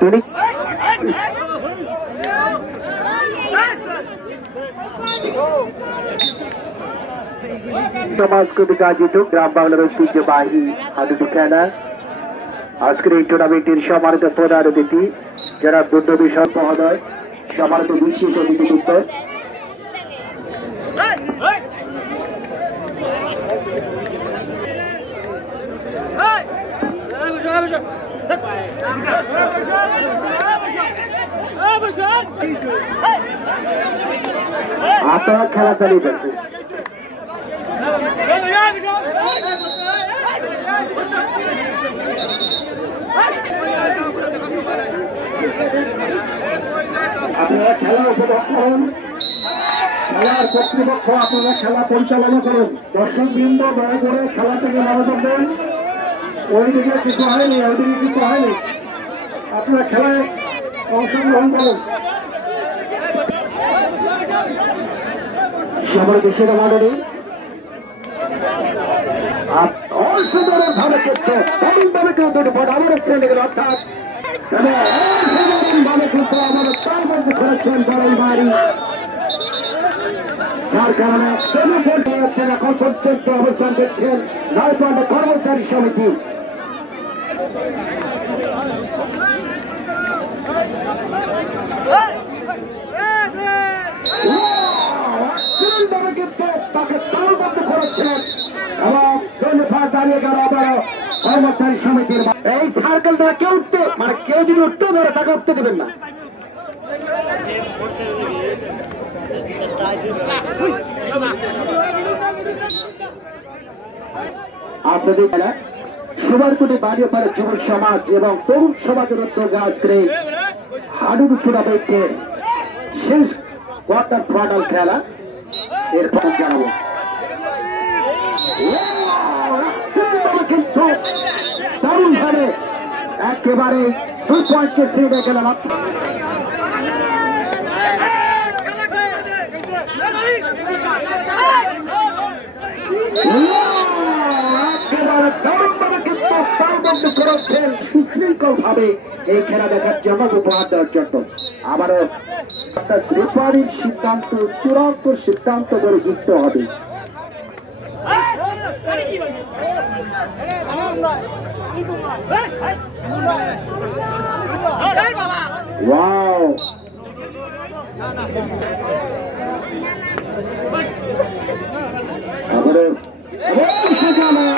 তিনি সমাজ কর্তৃক আয়োজিত গ্রাম বাংলার ঐতিহ্যবাহী হাডুডু খেলা। আজকের এই টুর্নামেন্টের সম্মানিত প্রধান অতিথি যারা বুদ্ধ বিষয় মহোদয়, সম্মানিত বিশেষ অতিথিবৃন্দ, আপনারা খেলা চালিয়ে যাচ্ছে। আপনারা খেলা উপভোগ করুন, খেলার কর্তৃপক্ষ আপনারা খেলা পরিচালনা করুন। দর্শক বৃন্দ দয়া করে খেলা থেকে মনোযোগ দেন। ওইদিকে কিছু হয়নি, ওইদিকে কিছু হয়নি, আপনারা খেলায় অংশগ্রহণ করুন। আমার দেশের আমাদের অসাধারণ ভাবে ক্ষেত্রে দারুণভাবে কেউ দুটো পদ আমাদের শ্রেণীগুলো অর্থাৎ অসাধারণ ভাবে ক্ষেত্রে আমাদের তার মধ্যে করেছেন বড়ই বাড়ি, যার কারণে এখন পর্যন্ত অবস্থান করছেন নয়পন্ড কর্মচারী সমিতি। তাকে তালবদ্ধ করেছেন এবং দাঁড়িয়ে গেল আবারও কর্মচারী সমিতির। এই সার্কেল ধরে কেউ উঠতে, মানে কেউ যদি উঠতে ধরে তাকে উঠতে দেবেন না। আপনাদের সুবারকুটি বাড়িপাড়া যুব সমাজ এবং তরুণ সমাজের উদ্যোগে আজকে হাডুডু টুর্নামেন্টের শেষ কোয়ার্টার ফাইনাল খেলা এরপর জানাবো। কিন্তু দারুণ ভাবে একেবারে 2 পয়েন্টকে ছেড়ে গেলেন। সুশৃঙ্খল ভাবে এই খেলা দেখার জন্য উপহার দেওয়ার জন্য আবারও অর্থাৎ রেফারির সিদ্ধান্ত চূড়ান্ত সিদ্ধান্ত করে দিতে হবে।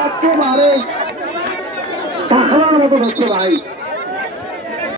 একেবারে পাহাড়ের মতো হচ্ছে ভাই।